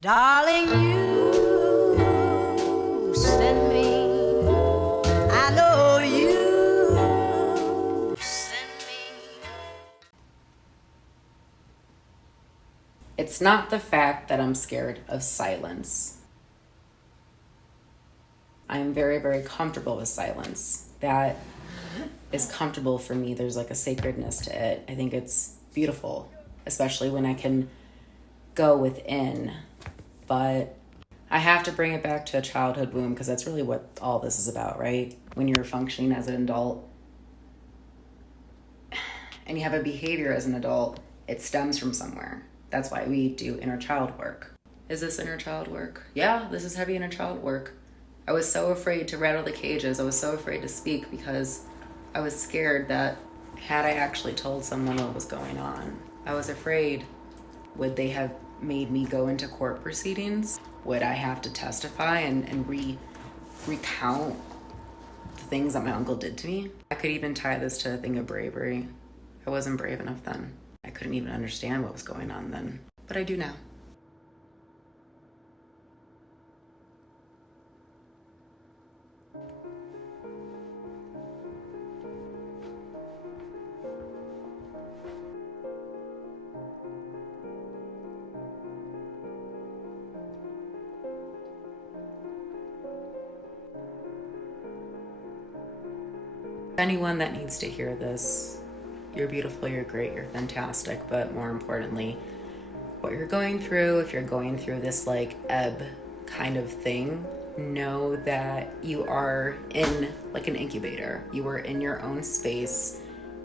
Darling, you send me. I know you send me. It's not the fact that I'm scared of silence. I'm very, very comfortable with silence. That is comfortable for me. There's like a sacredness to it. I think it's beautiful, especially when I can go within. But I have to bring it back to a childhood wound because that's really what all this is about, right? When you're functioning as an adult and you have a behavior as an adult, it stems from somewhere. That's why we do inner child work. Is this inner child work? Yeah, this is heavy inner child work. I was so afraid to rattle the cages. I was so afraid to speak because I was scared that had I actually told someone what was going on, I was afraid, would they have made me go into court proceedings? Would I have to testify and recount the things that my uncle did to me? I could even tie this to a thing of bravery. I wasn't brave enough then. I couldn't even understand what was going on then, but I do now. Anyone that needs to hear this, you're beautiful, you're great, you're fantastic, but more importantly, what you're going through, if you're going through this like ebb kind of thing, know that you are in like an incubator. You are in your own space,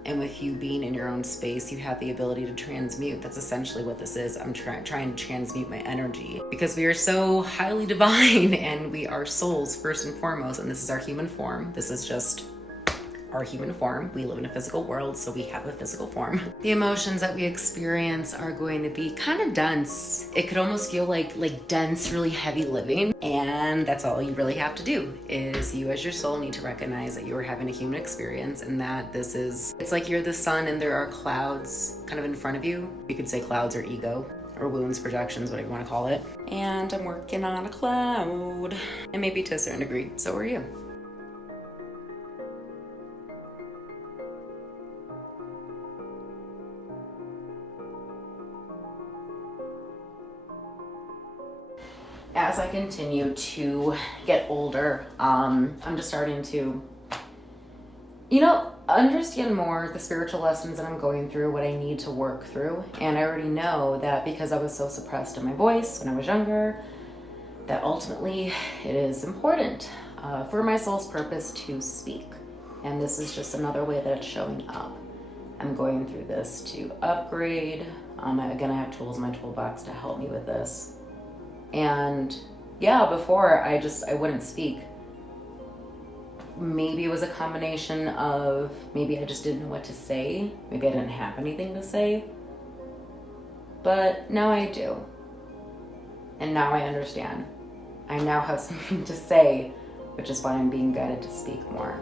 and with you being in your own space, you have the ability to transmute. That's essentially what this is. I'm trying to transmute my energy because we are so highly divine and we are souls first and foremost, and this is our human form. This is just our human form. We live in a physical world, so we have a physical form. The emotions that we experience are going to be kind of dense. It could almost feel like dense, really heavy living. And that's all you really have to do is you as your soul need to recognize that you are having a human experience and that it's like you're the sun and there are clouds kind of in front of you. You could say clouds or ego or wounds, projections, whatever you want to call it. And I'm working on a cloud. And maybe to a certain degree, so are you. As I continue to get older, I'm just starting to, understand more the spiritual lessons that I'm going through, what I need to work through. And I already know that because I was so suppressed in my voice when I was younger, that ultimately it is important for my soul's purpose to speak. And this is just another way that it's showing up. I'm going through this to upgrade. Again, I have tools in my toolbox to help me with this. And yeah, before I wouldn't speak. Maybe it was a combination of maybe I just didn't know what to say. Maybe I didn't have anything to say. But now I do. And now I understand. I now have something to say, which is why I'm being guided to speak more.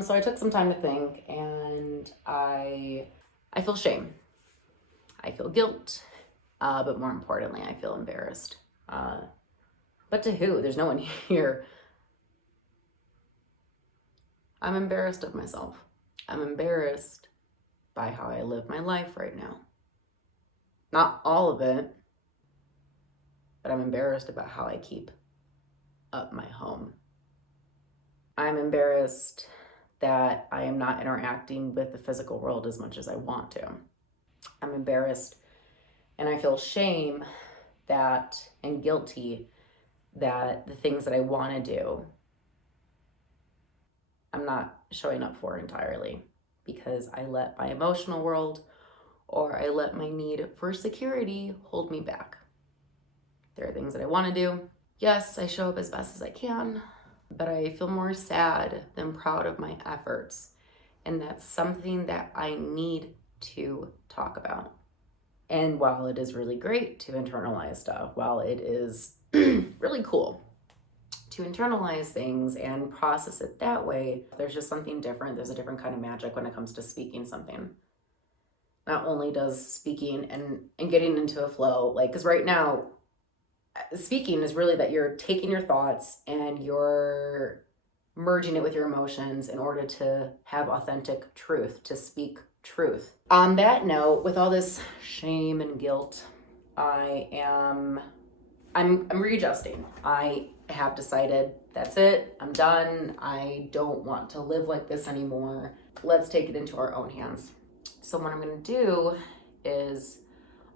So I took some time to think, and I feel shame. I feel guilt. But more importantly, I feel embarrassed. But to who? There's no one here. I'm embarrassed of myself. I'm embarrassed by how I live my life right now. Not all of it, but I'm embarrassed about how I keep up my home. I'm embarrassed that I am not interacting with the physical world as much as I want to. I'm embarrassed and I feel shame that and guilty that the things that I want to do, I'm not showing up for entirely because I let my emotional world or I let my need for security hold me back. There are things that I want to do. Yes, I show up as best as I can, but I feel more sad than proud of my efforts. And that's something that I need to talk about. And while it is really great to internalize stuff, while it is really cool to internalize things and process it that way, there's just something different. There's a different kind of magic when it comes to speaking something. Not only does speaking and getting into a flow, like, because right now, speaking is really that you're taking your thoughts and you're merging it with your emotions in order to have authentic truth, to speak truth. On that note, with all this shame and guilt, I'm readjusting. I have decided that's it. I'm done. I don't want to live like this anymore. Let's take it into our own hands. So what I'm going to do is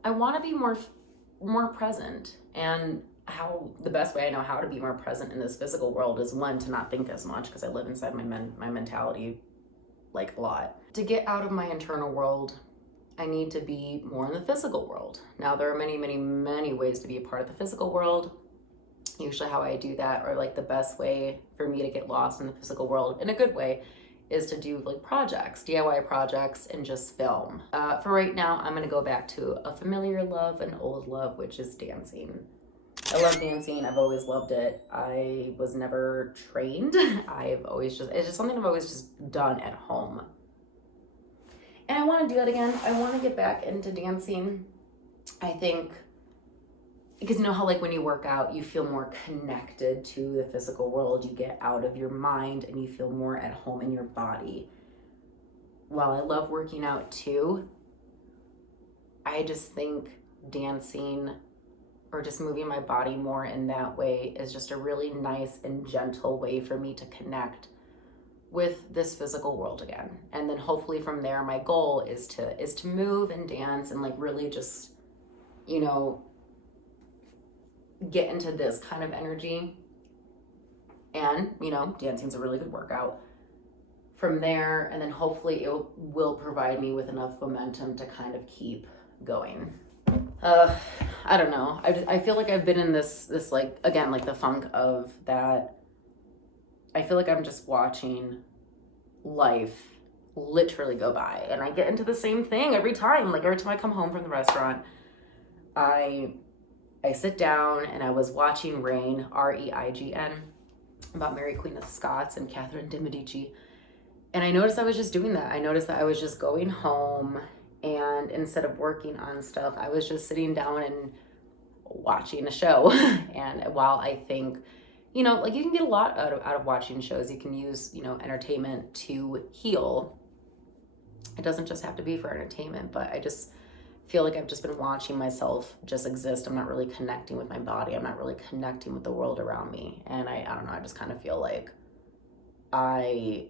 I want to be more present, and how the best way I know how to be more present in this physical world is, one, to not think as much, because I live inside my mentality like a lot. To get out of my internal world, I need to be more in the physical world. Now, there are many ways to be a part of the physical world. Usually how I do that, or like the best way for me to get lost in the physical world in a good way, is to do like projects, DIY projects, and just film. For right now, I'm gonna go back to a familiar love, an old love, which is dancing. I love dancing. I've always loved it. I was never trained. It's just something I've always just done at home. And I want to do that again. I want to get back into dancing. I think, because you know how like when you work out, you feel more connected to the physical world. You get out of your mind and you feel more at home in your body. While I love working out too, I just think dancing or just moving my body more in that way is just a really nice and gentle way for me to connect with this physical world again. And then hopefully from there, my goal is to move and dance and like really just, you know, get into this kind of energy. And, you know, dancing's a really good workout. From there, and then hopefully it will provide me with enough momentum to kind of keep going. I don't know. I feel like I've been in this like, again, like the funk of that. I feel like I'm just watching life literally go by, and I get into the same thing every time. Like every time I come home from the restaurant, I sit down and I was watching Reign, Reign, about Mary Queen of Scots and Catherine de Medici. And I noticed I was just doing that. I noticed that I was just going home, and instead of working on stuff, I was just sitting down and watching a show. And while I think, you know, like you can get a lot out of watching shows, you can use, you know, entertainment to heal. It doesn't just have to be for entertainment, but I just feel like I've just been watching myself just exist. I'm not really connecting with my body. I'm not really connecting with the world around me. And I don't know, I just kind of feel like I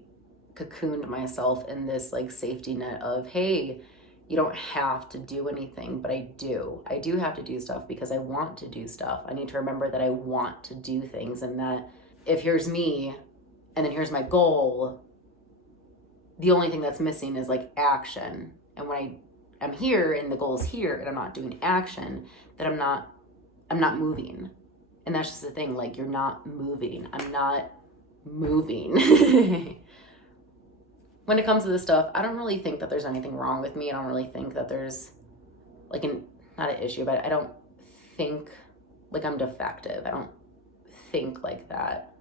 cocooned myself in this like safety net of, hey, you don't have to do anything, but I do have to do stuff because I want to do stuff. I need to remember that I want to do things, and that if here's me and then here's my goal, the only thing that's missing is like action. And when I'm here and the goal is here and I'm not doing action, that I'm not moving. And that's just the thing, like you're not moving. I'm not moving. When it comes to this stuff, I don't really think that there's anything wrong with me. I don't really think that there's like not an issue, but I don't think like I'm defective. I don't think like that.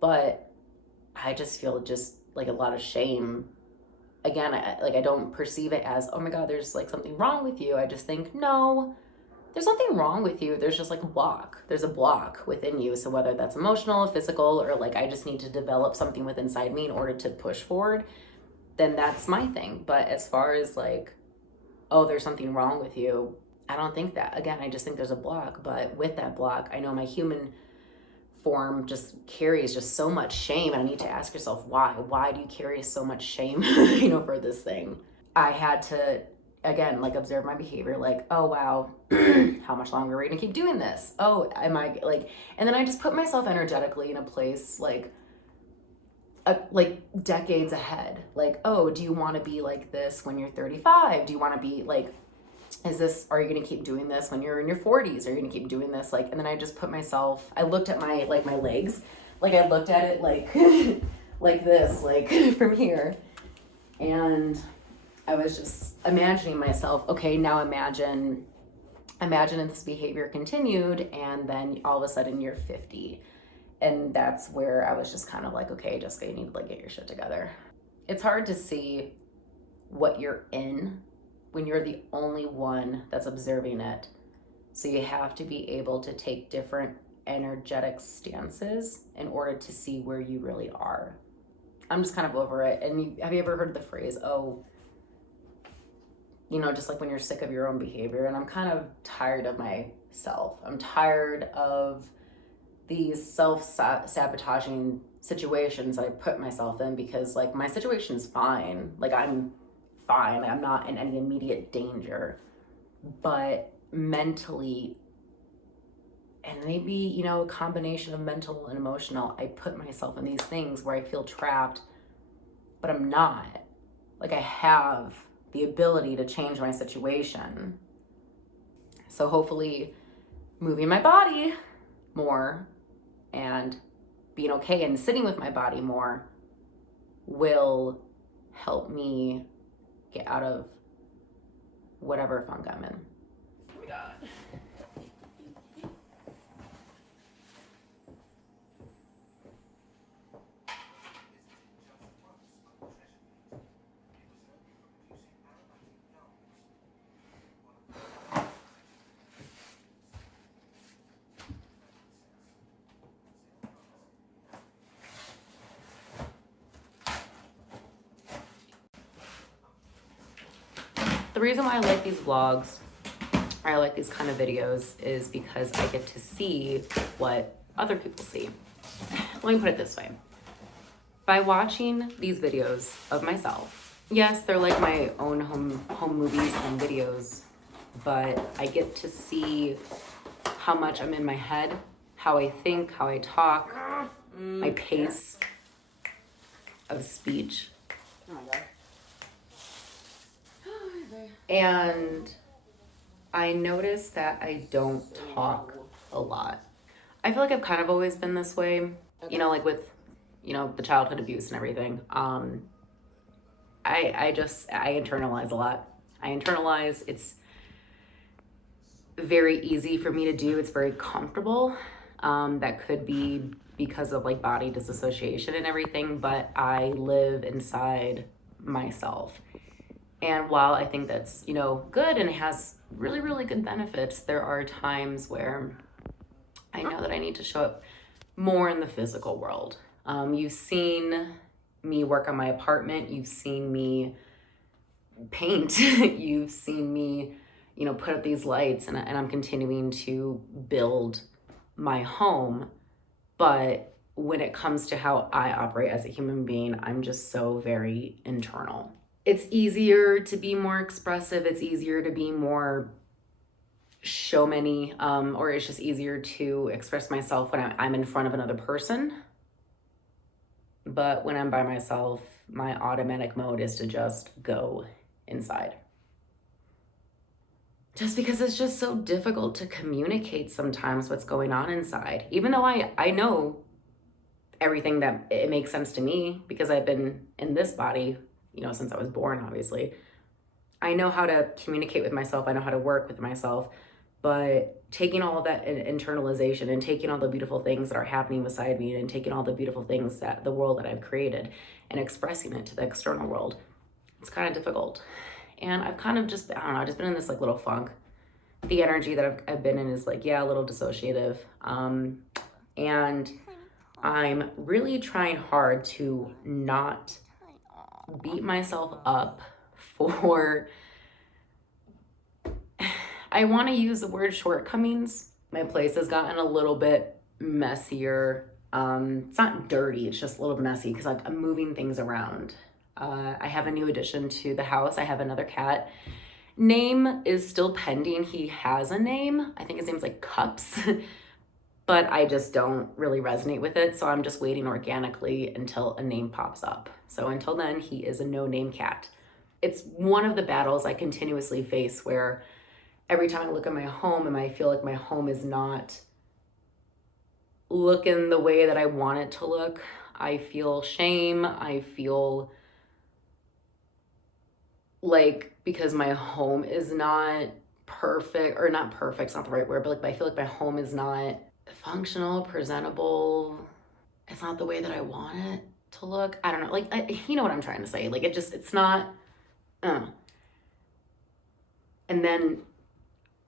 But I just feel just like a lot of shame. Again, I don't perceive it as, oh my God, there's like something wrong with you. I just think, no, there's nothing wrong with you. There's just like a block. There's a block within you. So whether that's emotional, physical, or like I just need to develop something within inside me in order to push forward, then that's my thing. But as far as like, oh, there's something wrong with you, I don't think that. Again, I just think there's a block. But with that block, I know my human form just carries just so much shame. And I need to ask yourself, why? Why do you carry so much shame, for this thing? I had to, again, like observe my behavior, like, oh, wow, how much longer are we gonna keep doing this? Oh, am I like, and then I just put myself energetically in a place like decades ahead. Like, oh, do you want to be like this when you're 35? Do you want to be like, are you going to keep doing this when you're in your 40s? Are you going to keep doing this? Like, and then I just put myself, I looked at my legs, like I looked at it like, like this, like from here. And I was just imagining myself, okay, now imagine if this behavior continued and then all of a sudden you're 50. And that's where I was just kind of like, okay, Jessica, you need to like get your shit together. It's hard to see what you're in when you're the only one that's observing it. So you have to be able to take different energetic stances in order to see where you really are. I'm just kind of over it. And have you ever heard the phrase, oh, just like when you're sick of your own behavior? And I'm kind of tired of myself. I'm tired of these self-sabotaging situations I put myself in, because like my situation's fine. Like I'm fine. I'm not in any immediate danger. But mentally, and maybe, a combination of mental and emotional, I put myself in these things where I feel trapped, but I'm not. Like I have the ability to change my situation. So hopefully moving my body more and being okay and sitting with my body more will help me get out of whatever funk I'm in. Oh my God. The reason why I like these vlogs, or I like these kind of videos, is because I get to see what other people see. Let me put it this way. By watching these videos of myself, yes, they're like my own home movies and videos, but I get to see how much I'm in my head, how I think, how I talk, my pace of speech. Oh my God. And I notice that I don't talk a lot. I feel like I've kind of always been this way, like with, the childhood abuse and everything. I internalize a lot. It's very easy for me to do. It's very comfortable. That could be because of like body disassociation and everything, but I live inside myself. And while I think that's, good and it has really, really good benefits, there are times where I know that I need to show up more in the physical world. You've seen me work on my apartment. You've seen me paint. You've seen me, put up these lights, and I'm continuing to build my home. But when it comes to how I operate as a human being, I'm just so very internal. It's easier to be more expressive. It's easier to be more showmany, or it's just easier to express myself when I'm in front of another person. But when I'm by myself, my automatic mode is to just go inside. Just because it's just so difficult to communicate sometimes what's going on inside. Even though I know everything that it makes sense to me because I've been in this body, since I was born, obviously. I know how to communicate with myself. I know how to work with myself. But taking all of that internalization and taking all the beautiful things that are happening beside me and taking all the beautiful things that the world that I've created and expressing it to the external world, it's kind of difficult. And I've kind of just been in this like little funk the energy that I've been in is like, yeah, a little dissociative. And I'm really trying hard to not beat myself up for, I want to use the word shortcomings. My place has gotten a little bit messier. It's not dirty, it's just a little messy because like I'm moving things around. I have a new addition to the house. I have another cat. Name is still pending. He has a name. I think his name's like Cups, but I just don't really resonate with it. So I'm just waiting organically until a name pops up. So until then, he is a no-name cat. It's one of the battles I continuously face where every time I look at my home and I feel like my home is not looking the way that I want it to look, I feel shame. I feel like because my home is not perfect, or not perfect, it's not the right word, but like I feel like my home is not functional, presentable. It's not the way that I want it to look. I don't know, like, you know what I'm trying to say. Like it's not, and then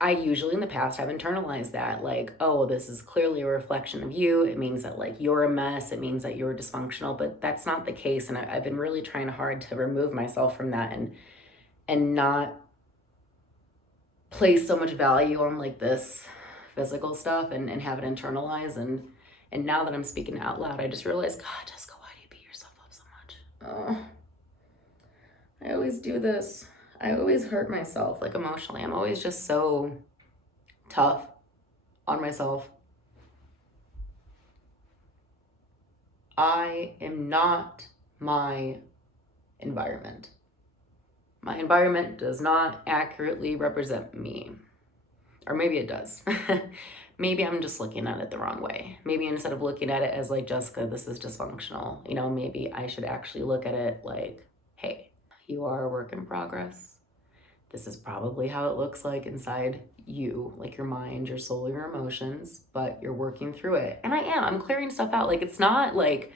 I usually in the past have internalized that, like, oh, this is clearly a reflection of you. It means that like you're a mess. It means that you're dysfunctional, but that's not the case. And I've been really trying hard to remove myself from that and not place so much value on like this physical stuff and have it internalized. And now that I'm speaking out loud, I just realized, God, Jessica, why do you beat yourself up so much? Oh, I always do this. I always hurt myself, like emotionally. I'm always just so tough on myself. I am not my environment. My environment does not accurately represent me. Or maybe it does. Maybe I'm just looking at it the wrong way. Maybe instead of looking at it as like, Jessica, this is dysfunctional, you know, maybe I should actually look at it like, hey, you are a work in progress. This is probably how it looks like inside you, like your mind, your soul, your emotions, but you're working through it. And I'm clearing stuff out. Like, it's not like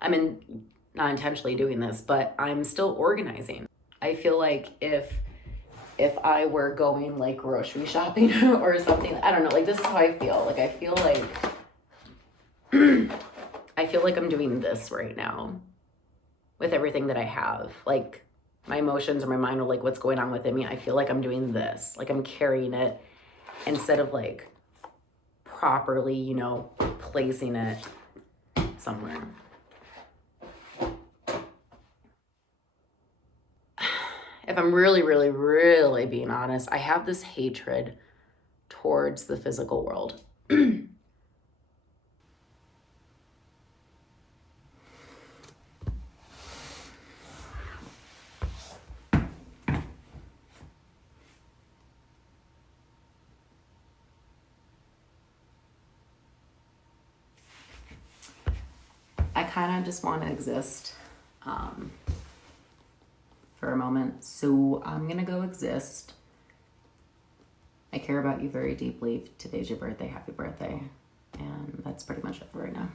not intentionally doing this, but I'm still organizing. I feel like if I were going like grocery shopping or something, I don't know, like this is how I feel. Like I feel like I'm doing this right now with everything that I have. Like my emotions or my mind or like what's going on within me, I feel like I'm doing this. Like I'm carrying it instead of like properly, you know, placing it somewhere. If I'm really, really, really being honest, I have this hatred towards the physical world. I kind of just want to exist for a moment. So I'm going to go exist. I care about you very deeply. Today's your birthday. Happy birthday. And that's pretty much it for right now.